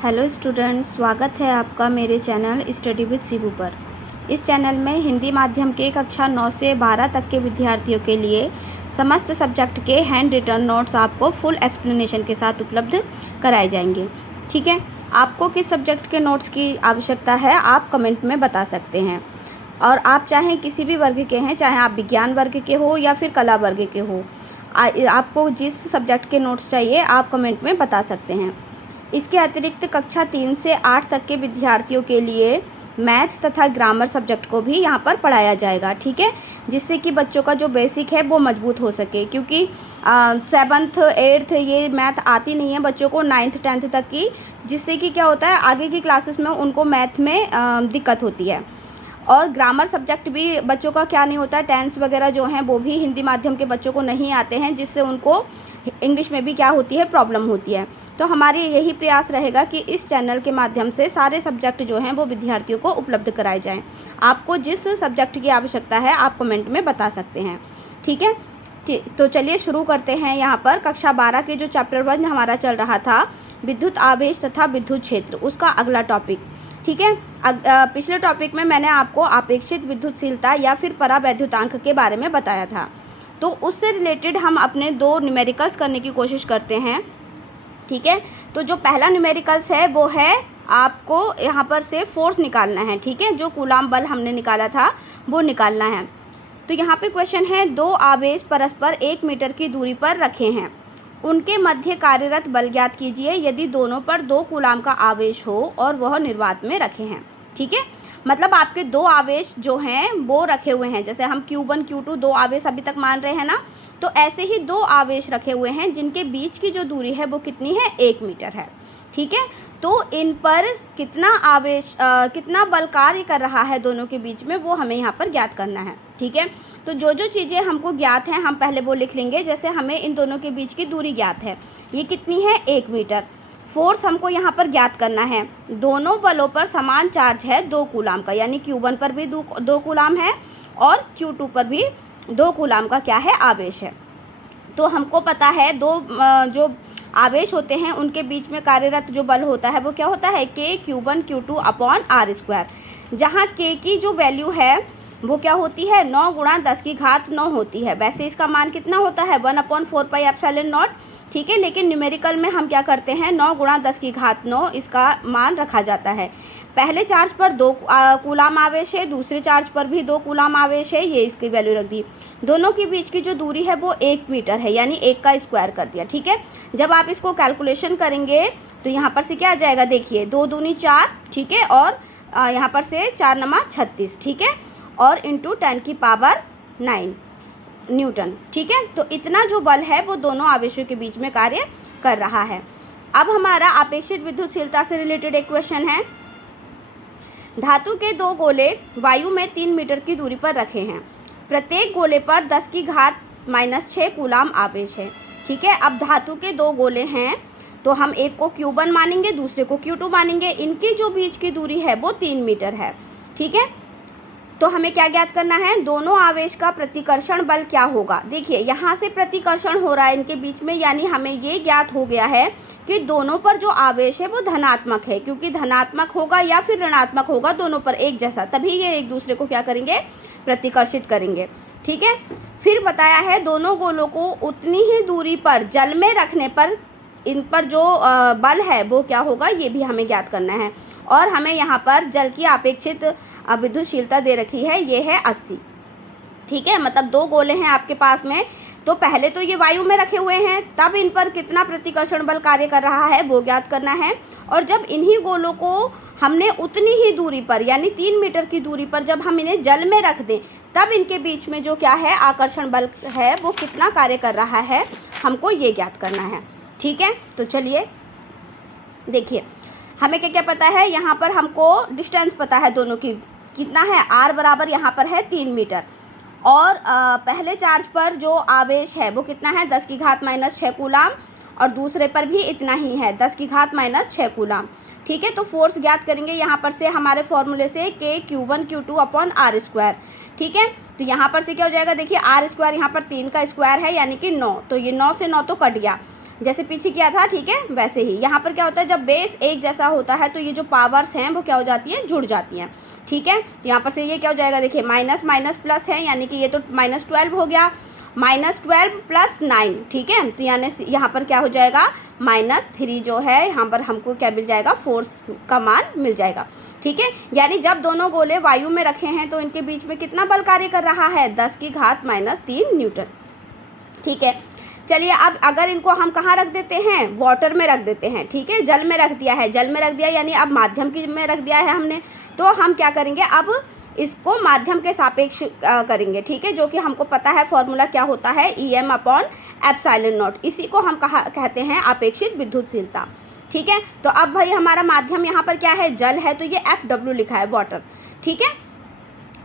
Hello students, स्वागत है आपका मेरे चैनल स्टडी विद शिबू पर। इस चैनल में हिंदी माध्यम के कक्षा 9 से 12 तक के विद्यार्थियों के लिए समस्त सब्जेक्ट के हैंड रिटन नोट्स आपको फुल एक्सप्लेनेशन के साथ उपलब्ध कराए जाएंगे। ठीक है, आपको किस सब्जेक्ट के नोट्स की आवश्यकता है आप कमेंट में बता सकते हैं। और आप चाहें किसी भी वर्ग के हैं, चाहे आप विज्ञान वर्ग के हो या फिर कला वर्ग के हो, आपको जिस सब्जेक्ट के नोट्स चाहिए आप कमेंट में बता सकते हैं। इसके अतिरिक्त कक्षा 3 से 8 तक के विद्यार्थियों के लिए मैथ्स तथा ग्रामर सब्जेक्ट को भी यहाँ पर पढ़ाया जाएगा। ठीक है, जिससे कि बच्चों का जो बेसिक है वो मजबूत हो सके, क्योंकि 7th 8th ये मैथ आती नहीं है बच्चों को, 9th 10th तक की, जिससे कि क्या होता है आगे की क्लासेस में उनको मैथ में दिक्कत होती है। और ग्रामर सब्जेक्ट भी बच्चों का क्या नहीं होता, टेंस वगैरह जो हैं वो भी हिंदी माध्यम के बच्चों को नहीं आते हैं, जिससे उनको इंग्लिश में भी क्या होती है, प्रॉब्लम होती है। तो हमारे यही प्रयास रहेगा कि इस चैनल के माध्यम से सारे सब्जेक्ट जो हैं वो विद्यार्थियों को उपलब्ध कराए जाएं। आपको जिस सब्जेक्ट की आवश्यकता है आप कमेंट में बता सकते हैं। ठीक है, तो चलिए शुरू करते हैं। यहाँ पर कक्षा 12 के जो चैप्टर 1 हमारा चल रहा था, विद्युत आवेश तथा विद्युत क्षेत्र, उसका अगला टॉपिक। ठीक है, पिछले टॉपिक में मैंने आपको अपेक्षित विद्युतशीलता या फिर परावैद्युतांक के बारे में बताया था, तो उससे रिलेटेड हम अपने 2 न्यूमेरिकल्स करने की कोशिश करते हैं। ठीक है, तो जो पहला न्यूमेरिकल्स है वो है आपको यहाँ पर से फोर्स निकालना है। ठीक है, जो कूलाम बल हमने निकाला था वो निकालना है। तो यहाँ पे क्वेश्चन है, 2 आवेश परस्पर 1 मीटर की दूरी पर रखे हैं, उनके मध्य कार्यरत बल ज्ञात कीजिए यदि दोनों पर 2 कूलाम का आवेश हो और वह निर्वात में रखे हैं। ठीक है, मतलब आपके 2 आवेश जो हैं वो रखे हुए हैं, जैसे हम Q1 Q2 2 आवेश अभी तक मान रहे हैं ना, तो ऐसे ही 2 आवेश रखे हुए हैं जिनके बीच की जो दूरी है वो कितनी है, 1 मीटर है। ठीक है, तो इन पर कितना आवेश कितना बल कार्य कर रहा है दोनों के बीच में, वो हमें यहाँ पर ज्ञात करना है। ठीक है, तो जो जो चीज़ें हमको ज्ञात हैं हम पहले वो लिख लेंगे। जैसे हमें इन दोनों के बीच की दूरी ज्ञात है, ये कितनी है, 1 मीटर। फोर्स हमको यहाँ पर ज्ञात करना है, दोनों बलों पर समान चार्ज है 2 कूलाम का, यानी Q1 पर भी 2 कूलाम है और Q2 पर भी 2 कूलाम का क्या है, आवेश है। तो हमको पता है 2 जो आवेश होते हैं उनके बीच में कार्यरत जो बल होता है वो क्या होता है, K Q1 Q2 upon R², जहाँ K की जो वैल्यू है वो क्या होती है, 9 गुणा 10 की घात 9 होती है। वैसे इसका मान कितना होता है, 1/4πε0। ठीक है, लेकिन न्यूमेरिकल में हम क्या करते हैं, 9 गुणा 10 की घात 9 इसका मान रखा जाता है। पहले चार्ज पर 2 कूलाम आवेश है, दूसरे चार्ज पर भी 2 कूलाम आवेश है, ये इसकी वैल्यू रख दी। दोनों के बीच की जो दूरी है वो 1 मीटर है, यानी 1 का स्क्वायर कर दिया। ठीक है, जब आप इसको कैलकुलेशन करेंगे तो यहाँ पर से क्या आ जाएगा, देखिए 2 दूनी 4। ठीक है, और यहाँ पर से 4 नमा 36। ठीक है, और इंटू 10 की पावर 9 न्यूटन। ठीक है, तो इतना जो बल है वो दोनों आवेशों के बीच में कार्य कर रहा है। अब हमारा अपेक्षित विद्युतशीलता से रिलेटेड एक क्वेश्चन है, धातु के 2 गोले वायु में 3 मीटर की दूरी पर रखे हैं, प्रत्येक गोले पर 10 की घात -6 कूलाम आवेश है। ठीक है, अब धातु के 2 गोले हैं तो हम एक को Q1 मानेंगे, दूसरे को Q2 मानेंगे, इनकी जो बीच की दूरी है वो 3 मीटर है। ठीक है, तो हमें क्या ज्ञात करना है, दोनों आवेश का प्रतिकर्षण बल क्या होगा। देखिए यहाँ से प्रतिकर्षण हो रहा है इनके बीच में, यानी हमें ये ज्ञात हो गया है कि दोनों पर जो आवेश है वो धनात्मक है, क्योंकि धनात्मक होगा या फिर ऋणात्मक होगा, दोनों पर एक जैसा, तभी ये एक दूसरे को क्या करेंगे, प्रतिकर्षित करेंगे। ठीक है, फिर बताया है दोनों गोलों को उतनी ही दूरी पर जल में रखने पर इन पर जो बल है वो क्या होगा, ये भी हमें ज्ञात करना है। और हमें यहाँ पर जल की अपेक्षित विद्युतशीलता दे रखी है, ये है 80। ठीक है, मतलब 2 गोले हैं आपके पास में, तो पहले तो ये वायु में रखे हुए हैं, तब इन पर कितना प्रतिकर्षण बल कार्य कर रहा है वो ज्ञात करना है। और जब इन्हीं गोलों को हमने उतनी ही दूरी पर, यानी 3 मीटर की दूरी पर जब हम इन्हें जल में रख दें, तब इनके बीच में जो क्या है, आकर्षण बल है वो कितना कार्य कर रहा है, हमको ये ज्ञात करना है। ठीक है, तो चलिए देखिए हमें क्या क्या पता है, यहाँ पर हमको डिस्टेंस पता है दोनों की, कितना है, R बराबर यहाँ पर है 3 मीटर। और पहले चार्ज पर जो आवेश है वो कितना है, 10 की घात -6 कूलाम, और दूसरे पर भी इतना ही है, 10 की घात -6 कूलाम। ठीक है, तो फोर्स ज्ञात करेंगे यहाँ पर से हमारे फॉर्मूले से, K Q1 Q2 upon R²। ठीक है, तो यहाँ पर से क्या हो जाएगा, देखिए R² यहाँ पर 3 का स्क्वायर है यानी कि 9, तो ये 9 से 9 तो कट गया, जैसे पीछे किया था, ठीक है, वैसे ही यहाँ पर क्या होता है, जब बेस एक जैसा होता है तो ये जो पावर्स हैं वो क्या हो जाती हैं, जुड़ जाती हैं, ठीक है। तो यहाँ पर से ये क्या हो जाएगा, देखिए माइनस माइनस प्लस है, यानी कि ये तो -12 हो गया, -12 + 9, ठीक है। तो यानी यहाँ पर क्या हो जाएगा, -3 जो है यहाँ पर हमको क्या मिल जाएगा, फोर्स का मान मिल जाएगा, ठीक है। यानी जब दोनों गोले वायु में रखे हैं तो इनके बीच में कितना बल कार्य कर रहा है, 10⁻³ न्यूटन, ठीक है। चलिए अब अगर इनको हम कहाँ रख देते हैं, वाटर में रख देते हैं, ठीक है, जल में रख दिया है, जल में रख दिया यानी अब माध्यम की में रख दिया है हमने, तो हम क्या करेंगे, अब इसको माध्यम के सापेक्ष करेंगे, ठीक है, जो कि हमको पता है फॉर्मूला क्या होता है, Em/ε0, इसी को हम कहते हैं अपेक्षित विद्युतशीलता, ठीक है। तो अब भाई हमारा माध्यम यहाँ पर क्या है, जल है, तो ये FW लिखा है, वाटर, ठीक है,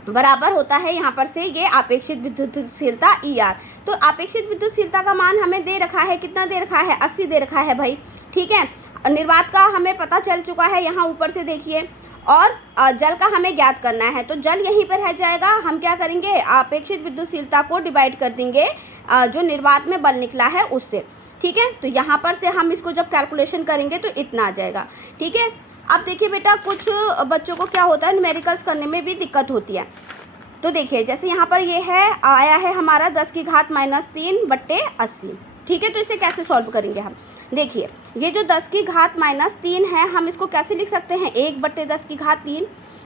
बराबर होता है यहाँ पर से ये अपेक्षित विद्युतशीलता ER। तो अपेक्षित विद्युतशीलता का मान हमें दे रखा है, कितना दे रखा है, 80 दे रखा है भाई, ठीक है। निर्वात का हमें पता चल चुका है, यहाँ ऊपर से देखिए, और जल का हमें ज्ञात करना है, तो जल यहीं पर रह जाएगा। हम क्या करेंगे, अपेक्षित विद्युतशीलता को डिवाइड कर देंगे जो निर्वात में बल निकला है उससे, ठीक है। तो यहाँ पर से हम इसको जब कैलकुलेशन करेंगे तो इतना आ जाएगा, ठीक है। अब देखिए बेटा, कुछ बच्चों को क्या होता है, न्यूमेरिकल्स करने में भी दिक्कत होती है। तो देखिए जैसे यहाँ पर ये है, आया है हमारा 10⁻³ / 80, ठीक है। तो इसे कैसे सॉल्व करेंगे हम, देखिए ये जो 10⁻³ है, हम इसको कैसे लिख सकते हैं, 1/10⁻3,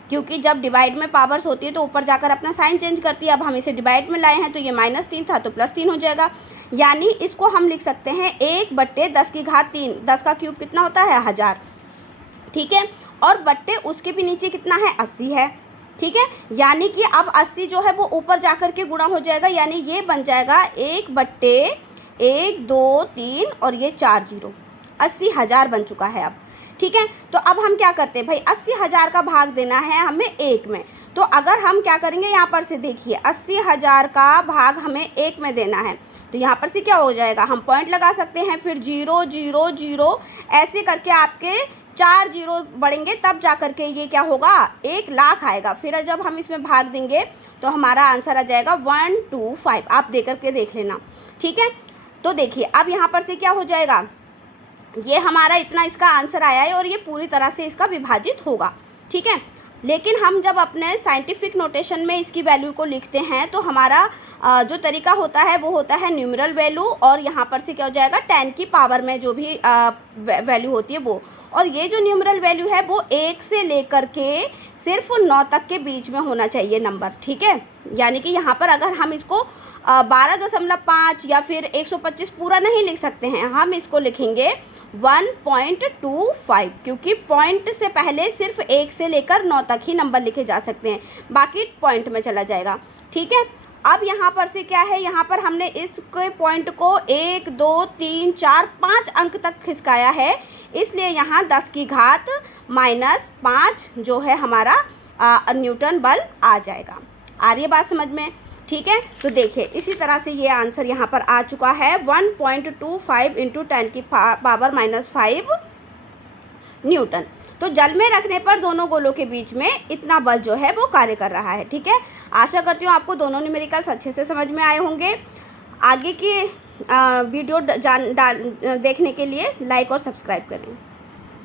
क्योंकि जब डिवाइड में पावर्स होती है तो ऊपर जाकर अपना साइन चेंज करती है। अब हम इसे डिवाइड में लाए हैं तो ये -3 था तो +3 हो जाएगा, यानी इसको हम लिख सकते हैं 1/10⁻3, 10 का क्यूब कितना होता है, 1000, ठीक है, और बट्टे उसके भी नीचे कितना है, 80 है, ठीक है। यानी कि अब 80 जो है वो ऊपर जाकर के गुणा हो जाएगा, यानी ये बन जाएगा 1/1, 2, 3 और ये 4 0, 80,000 बन चुका है अब, ठीक है। तो अब हम क्या करते हैं भाई, 80,000 का भाग देना है हमें 1 में, तो अगर हम क्या करेंगे, यहाँ पर से देखिए 80,000 का भाग हमें 1 में देना है, तो यहाँ पर से क्या हो जाएगा, हम पॉइंट लगा सकते हैं, फिर 0 0 0 ऐसे करके आपके 4 0 बढ़ेंगे, तब जा कर के ये क्या होगा, 1,00,000 आएगा। फिर जब हम इसमें भाग देंगे तो हमारा आंसर आ जाएगा 125, आप दे करके देख लेना, ठीक है। तो देखिए अब यहाँ पर से क्या हो जाएगा, ये हमारा इतना इसका आंसर आया है और ये पूरी तरह से इसका विभाजित होगा, ठीक है। लेकिन हम जब अपने साइंटिफिक नोटेशन में इसकी वैल्यू को लिखते हैं तो हमारा जो तरीका होता है वो होता है न्यूमरल वैल्यू, और यहाँ पर से क्या हो जाएगा, 10 की पावर में जो भी वैल्यू होती है वो, और ये जो न्यूमरल वैल्यू है वो 1 से लेकर के सिर्फ 9 तक के बीच में होना चाहिए नंबर, ठीक है। यानी कि यहाँ पर अगर हम इसको 12.5 या फिर 125 पूरा नहीं लिख सकते हैं, हम इसको लिखेंगे 1.25, क्योंकि पॉइंट से पहले सिर्फ 1 से लेकर 9 तक ही नंबर लिखे जा सकते हैं, बाकी पॉइंट में चला जाएगा, ठीक है। अब यहाँ पर से क्या है, यहाँ पर हमने इसके पॉइंट को 1 2 3 4 5 अंक तक खिसकाया है, इसलिए यहाँ 10⁻⁻5 जो है हमारा न्यूटन बल आ जाएगा। आ रही है बात समझ में, ठीक है। तो देखिए इसी तरह से ये आंसर यहाँ पर आ चुका है, 1.25 × 10⁻⁻5 न्यूटन। तो जल में रखने पर दोनों गोलों के बीच में इतना बल जो है वो कार्य कर रहा है, ठीक है। आशा करती हूँ आपको दोनों न्यूमेरिकल्स अच्छे से समझ में आए होंगे। आगे की वीडियो देखने के लिए लाइक और सब्सक्राइब करें।